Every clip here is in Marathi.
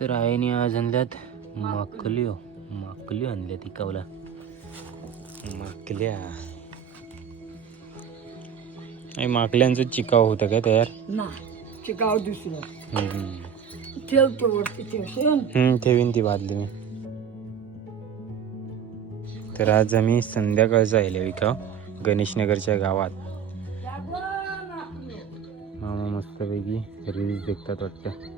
तर आईने आज आणल्यात माकल्यो माकल्यो आणल्यात इकावला. माकल्या. आई माकल्यांचं चिकाव होतं का तयार? ना शिकाव दुसरं. हम्म. ठेवतो वरती ठेवशील हम्म, ठेवीन ती बादली मी. तर आज आम्ही संध्याकाळचं आले विकाव गणेशनगरच्या गावात. मामा मस्तपैकी रील्स देखतात वाटतं.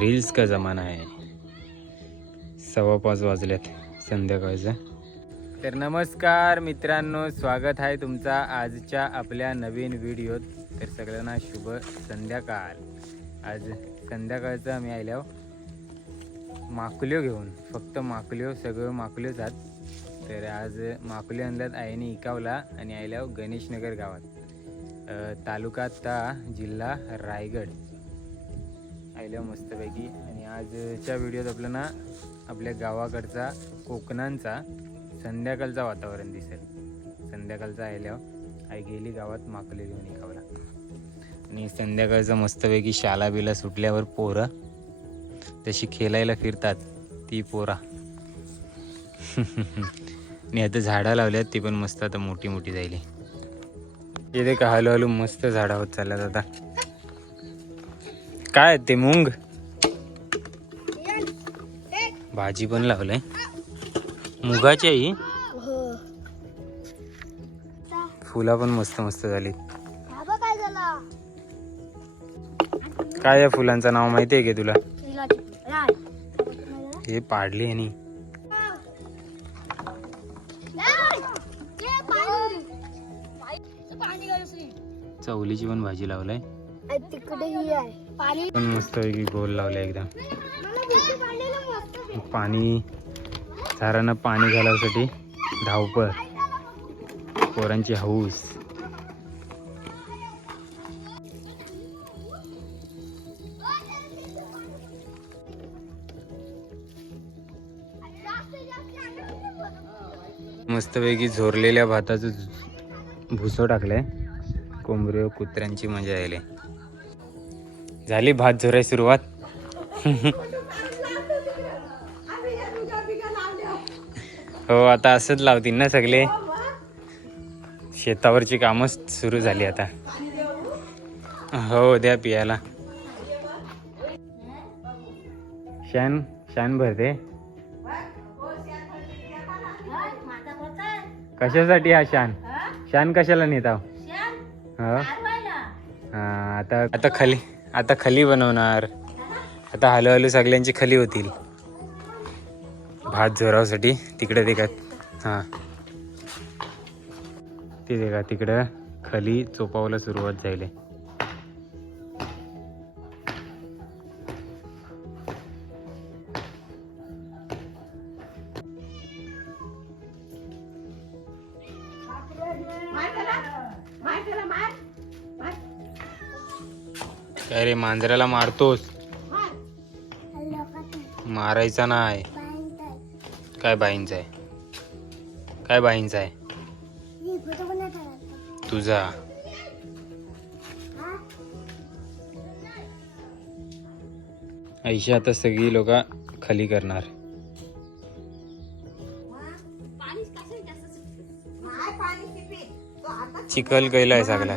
रील्स का जमाना आहे सव्वा पाच वाजल्यात संध्याकाळचं. तर नमस्कार मित्रांनो स्वागत आहे तुमचा आजच्या आपल्या नवीन व्हिडिओत. तर सगळ्यांना शुभ संध्याकाळ. आज संध्याकाळचं आम्ही आल्यावर माकुल्यो घेऊन फक्त माकुल्यो सगळं माकुल्योच आहात तर आज माकुल्यो आणल्यात आईने इकावला आणि आल्यावर गणेशनगर गावात. तालुका ता जिल्हा रायगड. आल्यावर मस्तपैकी. आणि आजच्या व्हिडिओत आपल्याला आपल्या गावाकडचा कोकणांचा संध्याकाळचा वातावरण दिसेल. संध्याकाळचा आल्यावर आई गेली गावात माकले घेऊन एकावला आणि संध्याकाळचं मस्तपैकी शाला बिला सुटल्यावर पोरं तशी खेळायला फिरतात ती पोरा. आणि आता झाडं लावल्यात ती पण मस्त आता मोठी मोठी जायली. इथे का हळूहळू मस्त झाडं होत चालल्यात आता. काय ते मुंग? भाजी पण लावलंय. मुगाची आई फुला पण मस्त मस्त झाली. काय या फुलांचं नाव माहिती आहे का तुला? हे पाडली आणि चवलीची पण भाजी लावलाय. तिकडे ही आहे. पाणी पण मस्त पैकी गोल एकदम पाडलेलं मस्त पाणी झाडांना पाणी घालायसाठी धावपळ. पोरांची हौस मस्तपैकी झोरलेल्या भाताचं भुसं टाकलंय. कोंबरे कुत्र्यांची मजा यायले. झाली भात झोराय सुरुवात. हो आता असंच लावतील ना सगळे. शेतावरची कामच सुरू झाली आता. हो द्या पियाला. शान शान भरते कशासाठी हा शान? शान कशाला हो. हा आता आता खली. आता खली बनवणार. आता हळूहळू सगळ्यांची खली होतील. भात झोरावसाठी तिकडे देखा हां. ते देखा तिकडं खली चोपावला सुरुवात झाली. अरे मांजऱ्याला मांजराला मारतोस. मारायचा नाही. काय बाईंचा आहे? काय बाईंचा आहे? तुझा. ऐशी आता सगळी लोक खाली करणार. चिखल कैला आहे सगळा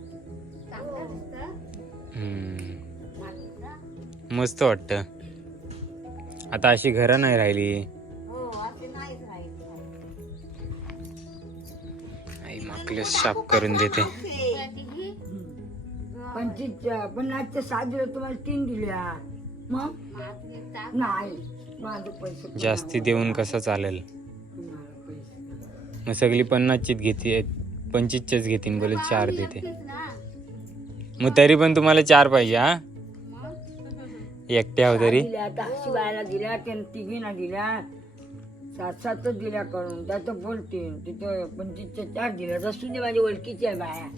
मस्त वाटत. आता अशी घरं नाही राहिली. आई माकले शाप करून देते. पंचवीसच्या पन्नासच्या सात दिल्या तुम्हाला तीन दिल्या. मग? नाही. माझे पैसे जास्ती देऊन कसं चालेल? मग सगळी पन्नासचीच घेते पंचवीसच्याच घेतीन बोले चार देते. मग तरी पण तुम्हाला चार पाहिजे हा? एकट्या हो तरी. दिल्या शिवायला दिल्या त्यानं तिघीना दिल्या. सात सातच दिल्या करून त्या तर बोलतील. तिथं पंचवीसच्या चार दिल्या. रसू दे माझ्या ओळखीची आहे बाया.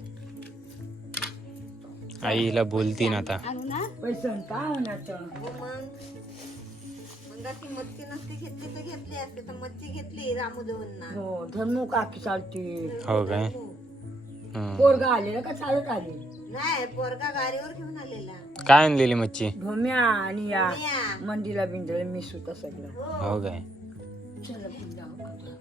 आईला बोलतीन आता. आणू ना पैसा काय होण्याचं? हो मग मग ती मच्छी नसती घेतली तर घेतली असते तर मच्छी घेतली रामूदेवांना हो धर्मू काकी चालती हो काय? हं. पोरगा आलेला का चालत आली नाही पोरगा गाडीवर घेऊन आलेला. काय आणलेली मच्छी? भम्या आणि या या. मंदिला बिंदला मिस होता सगळं. हो. काय? चला जाऊ आता.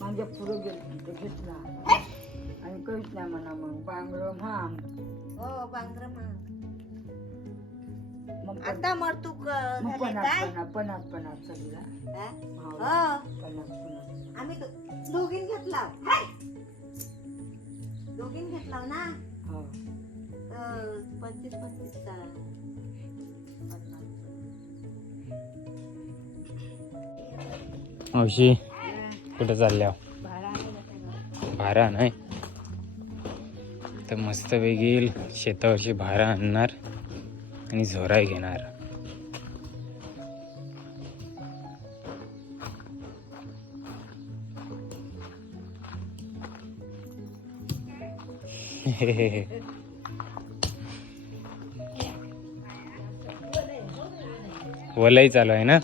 माझ्या पुढे गेलो तो घेतला. आणि कळीच नाही म्हणा मग बांगड महाग हो बांगर मग मग पण- आता मरतूक मग झाले पन्नास काय? पन्नास पन्नास पन्नास सगळा. हा? हो, हो. पन्नास पन्नास. आम्ही दोघीन घेतला. हाय. दोघीन घेतला ना? हो. पंचवीस पन्नास. मावशी कुठं चालल्या? भारा नाही. तर मस्त वेगळी शेतावरची भारा आणणार आणि झोराय घेणार. वलय चालू आहे ना?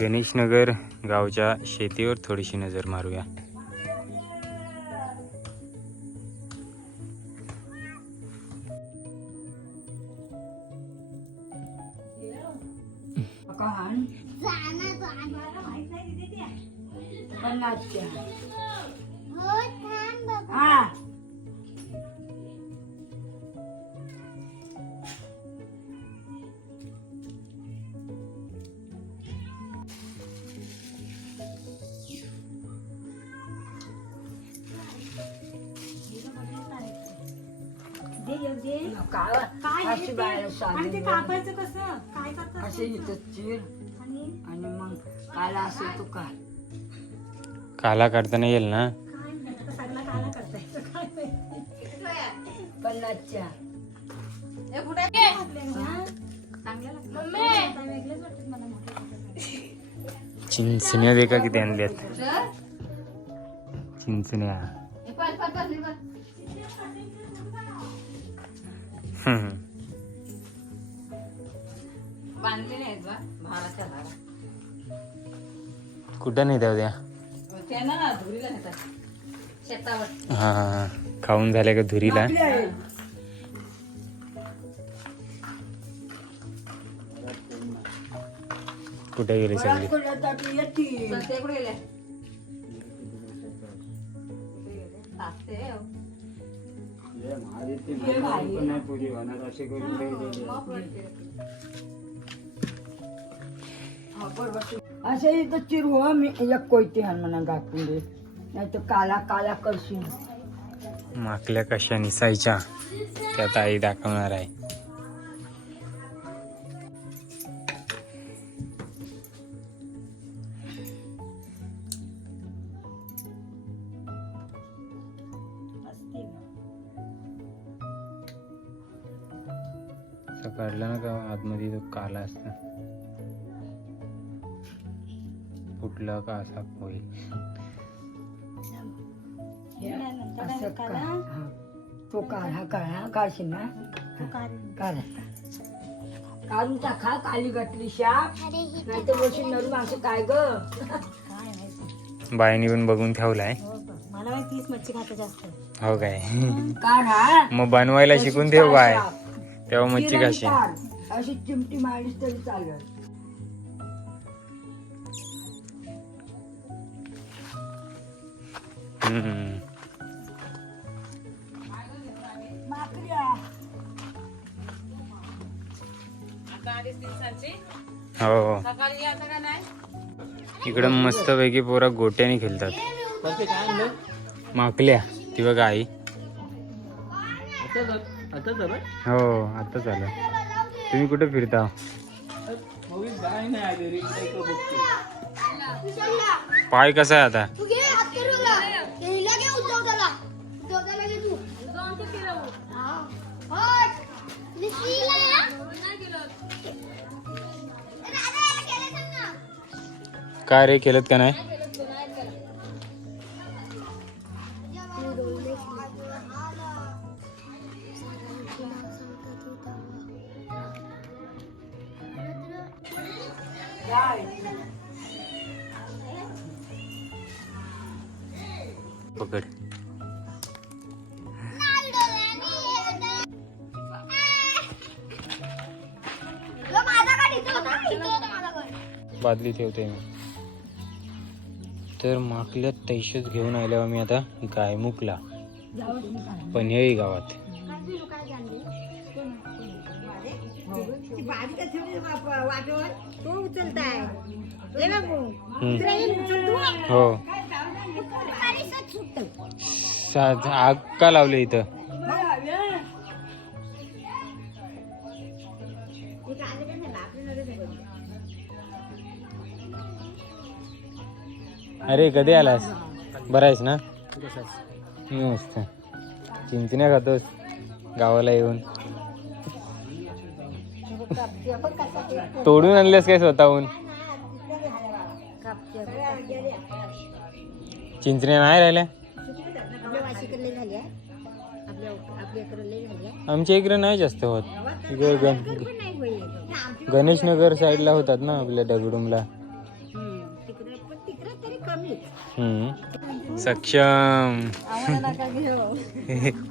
गणेशनगर गावच्या शेतीवर थोडीशी नजर मारूया. काय अशी साधी असे इथं चिर आणि? मग काला तो काला. काढताना येईल ना? पन्नासच्या हे? चिंचण्या देखा किती आणल्यात चिंचण्या. बांधलेले आहेत बा भाराच्या धारा कुठं नाही द्या द्या ते ना धुरीला नेतात. शेतावर. हा. खाऊन झाल्या का धुरीला. कुठे गेली सगळी? बराच तर आपली असे इथं चिरू मी एक कोयती हाण म्हणा गाठून दे. नाही तर काला काला करशील. माकल्या कशा निसायच्या त्यात आई दाखवणार आहे. असं काढलं ना का आतमध्ये तो काला असता. फुटला का असा होईल. हा. तो काढा. काढा. काढशील ना? हा, काढा. काढून टाका. काली गटली शाप. अरे ही नाही तर बोलशील नरू माणसं काय ग? बाईने पण बघून ठेवलाय. मला माहिती तीच मच्छी खाते जास्त. हो काय? काढा मग बनवायला शिकून ठेव बाय. तेव्हा मच्छी कशी. अशी चिमटी मारलीस तरी हम्म. माकड्या हो इकडं मस्त पैकी पोरा गोट्याने खेळतात. माकल्या ती बघा आई. हो आता झालं. तुम्ही कुठे फिरता? पाय कसा आहे आता? तू घे हात करूला हिला पकड. बादली ठेवते मी. तर माकल्यात तैशच घेऊन आल्यावर मी आता गायमुखला. पन्हेळी गावात. तो उचलताय हे बाबू. हो सुटतं. आग का लावले इथं आले का नाही? नाही. अरे कधी आलास बरा आहेस ना मी मस्त चिंचण्या खातोस गावाला येऊन तोडून आणलेस काय स्वतःहून? चिंचण्या नाही राहिल्या? आमच्या इकडे नाही जास्त होत. इकडे गण गणेशनगर गणेश नगर साईडला होतात ना आपल्या दगडूमला. सक्षम.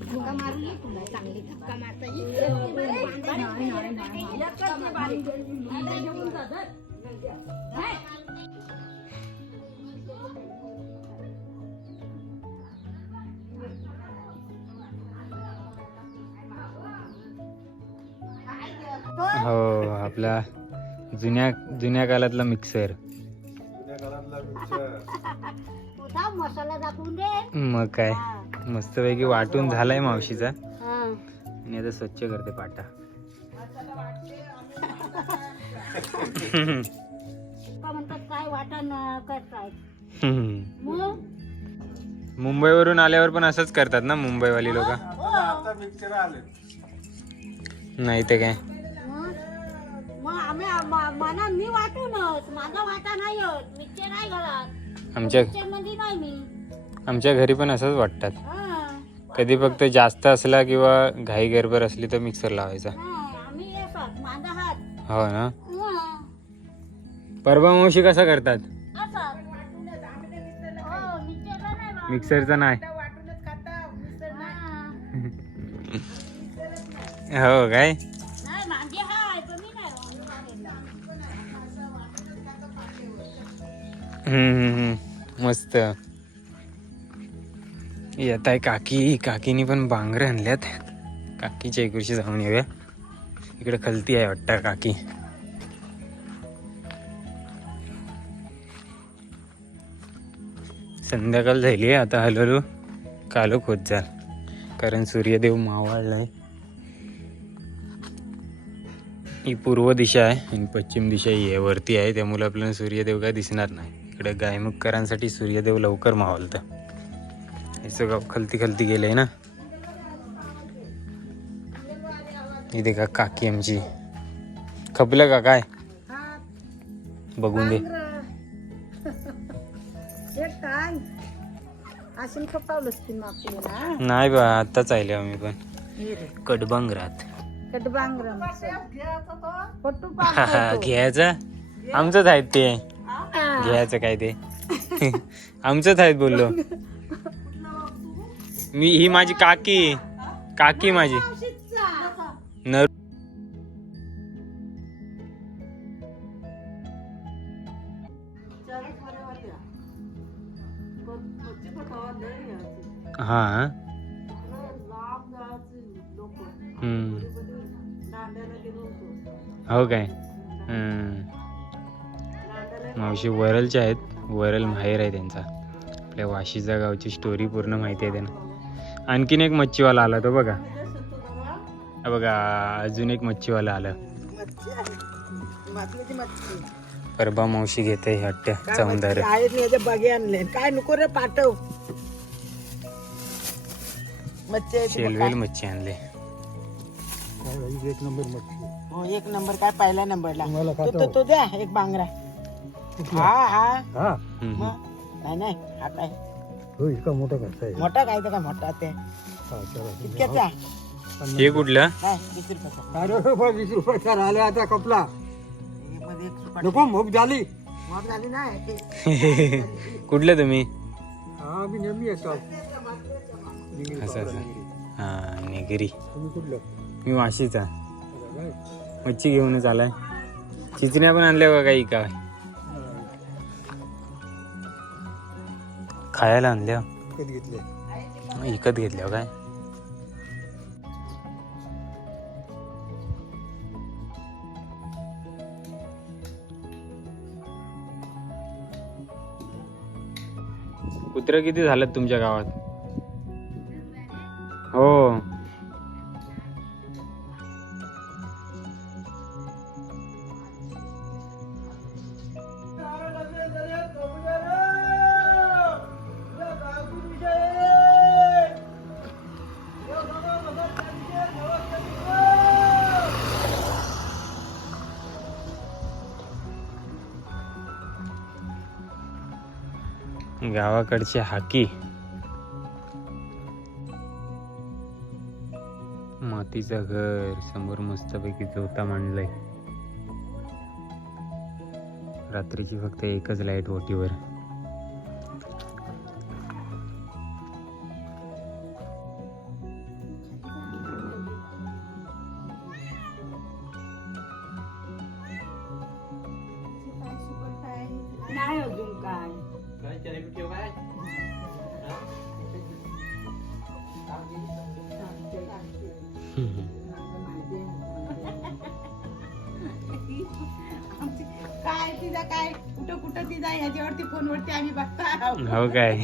धक्का मारून ये तुला चांगली धक्का मारता हो आपला जुन्या जुन्या काळातला मिक्सर मग काय? मस्तपैकी वाटून झालाय मावशीचा. हा. आणि आता स्वच्छ करते पाटा. काय मुंबईवरून आल्यावर पण असंच करतात ना मुंबईवाली लोक? नाही काय? वाटा नाही नाही घरात. आमच्या आमच्या घरी पण असंच वाटतात. कधी फक्त जास्त असला किंवा घाई गडबड असली तर मिक्सर लावायचा. हा, हो ना? परवा मावशी कसा करतात? असाच. हो, नाही. मिक्सरचा हा. हो काय. मस्त. येत आहे काकी. काकीनी पण बांगरे आणल्यात. काकीच्या इकडशी जाऊन येऊया. इकडे खलती आहे वाटतं काकी. संध्याकाळ झाली आहे आता हळूहळू कालोख होत जाल. कारण सूर्यदेव मावळलाय. ही पूर्व दिशा आहे आणि पश्चिम दिशा ही आहे. वरती आहे त्यामुळे आपल्याला सूर्यदेव काय दिसणार नाही. इकडे गायमुखकरांसाठी सूर्यदेव लवकर मावलतं याचं गाव खलती खलती गेलंय ना. इथे का काकी आमची. खपलं का काय? बघून दे. हे? नाही बा आत्ताच आले आम्ही पण. कडबांगरात. घ्यायचं? आमचंच आहेत ते. घ्यायचं काय ते? आमचंच आहेत बोललो. मी ही माझी काकी काकी माझी. नर हा. हो काय? मावशी वरलच्या आहेत. वरल माहेर आहे त्यांचा. आपल्या वाशीचा गावची स्टोरी पूर्ण माहिती आहे त्यांना. आणखीन एक मच्छीवाला आला तो बघा. हा बघा अजून एक मच्छीवाला आलं. मच्छी मच्छी. परबा मावशी घेते हट्ट काय चवंदार मच्छी? आहेत याचे बगे आणले. काय नको रे पाठव. मच्छी बघ. शेलवेल मच्छी आणले. काय. हो एक नंबर काय पहिल्या नंबरला. तो तो तो द्या एक बांगडा. हा हा. नाही नाही हा काय? मोठा करताय मोठा काय ते काय मोठा ते. कितक्याचा हे कुठलं? काय वीस रुपयाचा अरे वीस आता कपला. मध्ये एक सुपारी. नको मग झाली. मोठ झाली नाही कुठलं तुम्ही? हा मी नेहमी येतो. असं असं. हा नेगरी तुम्ही कुठलं? मी वाशीचा काय? मच्छी घेऊनच आलाय चिचण्या पण आणल्या बघा काही काय खायला आणल्या. विकत घेतले. विकत घेतल्या काय? कुत्र किती झालं तुमच्या गावात? गावाकडची हाकी. मातीचं घर समोर मस्तपैकी झोता मांडलंय. रात्रीची फक्त एकच लाइट ओटीवर हो काय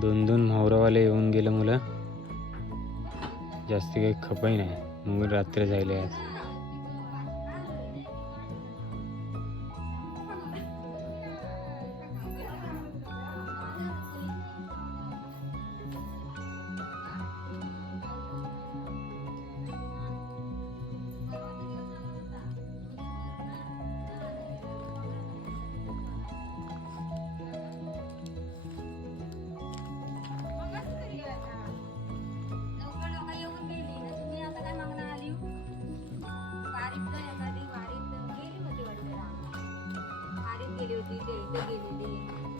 दोन दोन मावरावाले येऊन गेलं मुलं. जास्त काही खपही नाही. मग रात्र झाले आज.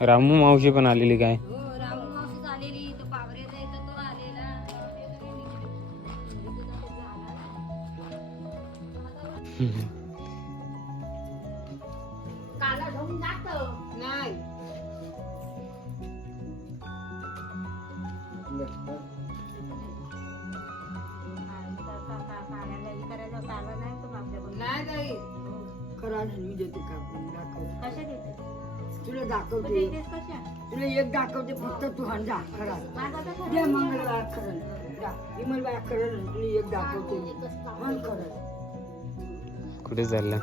रामू मावशी पण आलेली काय? काला दाखवते. तुला एक दाखवते फक्त तू हा जा खरा. दे मंगळवार खरं. जा. विमलवार खरं तुला एक दाखवते. मन खरं. कुठे चाललं?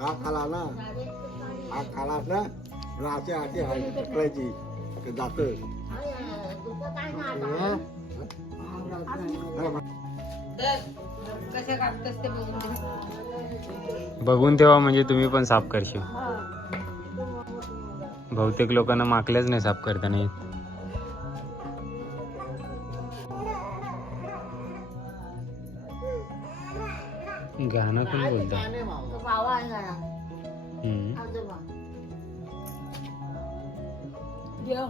हा खाला ना. हा खाला ना. हाय पकडायची जात कशा कापतस ते बघून ठेवा म्हणजे तुम्ही पण साफ करशील. बहुतेक लोकांना माकल्याच नाही साफ करता नाही येत. गाणं पण बोलतात तो भावा आहे ना हम्म. आजोबा. देव.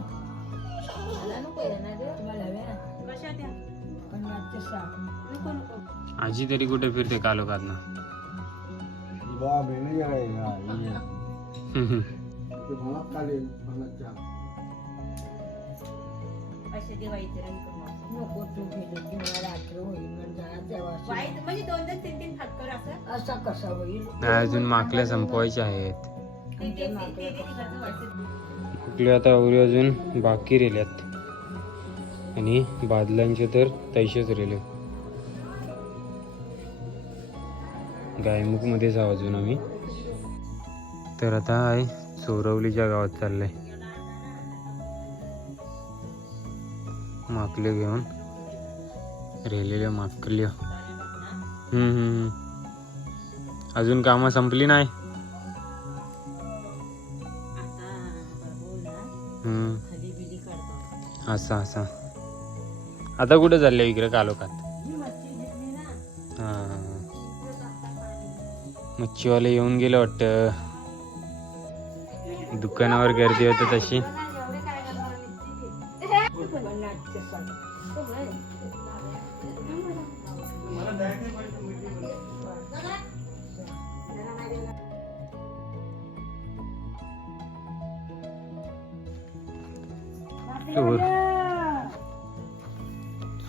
तुम्हाला हव्या पन्नासचे सहा आजी तरी कुठे फिरते कालोखात ना बा बेने आहे ते मला चालेल मला चहा नको तू गेले की रात्र होईल असा कसा होईल नाही, अजून माकल्या संपवायच्या आहेत कुठले आता उरी अजून बाकी रेल्यात आणि बादलांचे तर तैसेच रेले गायमुखमध्ये जाऊ आहोत अजून आम्ही. तर आता आहे चोरवलीच्या गावात चाललंय. माकले घेऊन रेलेल्या माकल्या अजून कामं संपली नाही? असं असं. आता कुठं चाललंय इकडे कालोखात मच्छीवाले येऊन गेलं वाटतं. दुकानावर गर्दी होत तशी. पन्नासचे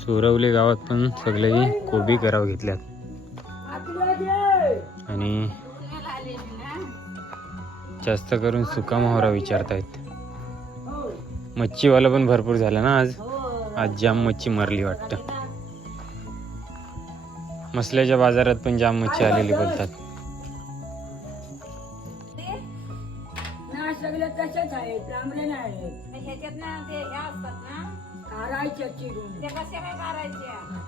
चोरवले गावात पण सगळे कोबी करावं घेतल्यात. जास्त करून सुका मोहरा विचारतायत. मच्छीवाला पण भरपूर झाला ना आज? आज जाम मच्छी मारली वाटतं. मसल्याच्या बाजारात पण जाम मच्छी आलेली बोलतात. ना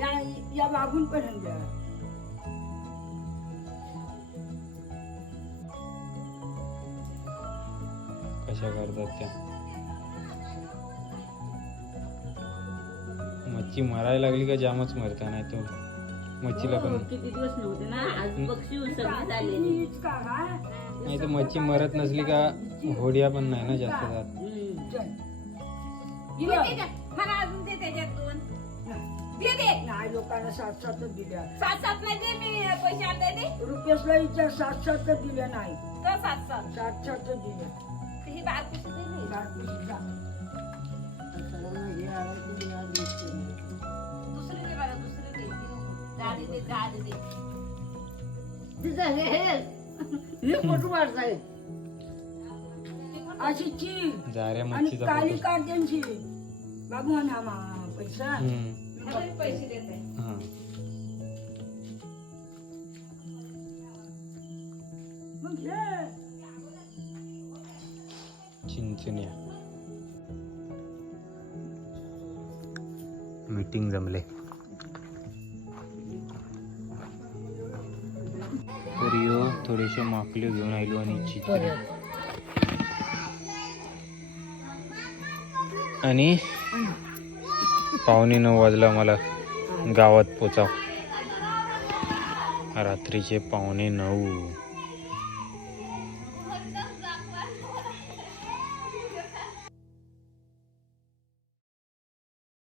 या या पण द्या कशा करतात त्या? मच्छी मारायला लागली का? जामच मरता नाही तो. मच्छीला पण किती दिवस नव्हते ना? आज पक्षी सगळे झालेले. इतका का नाही तर मच्छी मरत नसली का होड्या पण नाही ना जास्त जात. मला अजून ते त्याच्यात दोन दे दे नाही लोकांना सात सातच दिल्या. सात सात नाही दे मी पैसे आणते दे. रुपयेसला विचार सात सातच दिल्या नाही. तर सात सात सात सातच दिल्या तर ही बार कशी दिली बारकोशीचा. दुसरी दे मला दुसरी दे. ती नको. गाडी दे. गाडी दे हे. फोटो काढताय अशी चीर. आणि काली काढत्यांची बाबू ना मा पैसा. पैसे देते हा. मग घे. चिंचण्या. मीटिंग जमले. तर यो थोडेसे माकले घेऊन आलो आणि चिंचणी आणि पावणे नऊ वाजला मला गावात पोचाव. रात्रीचे पावणे नऊ.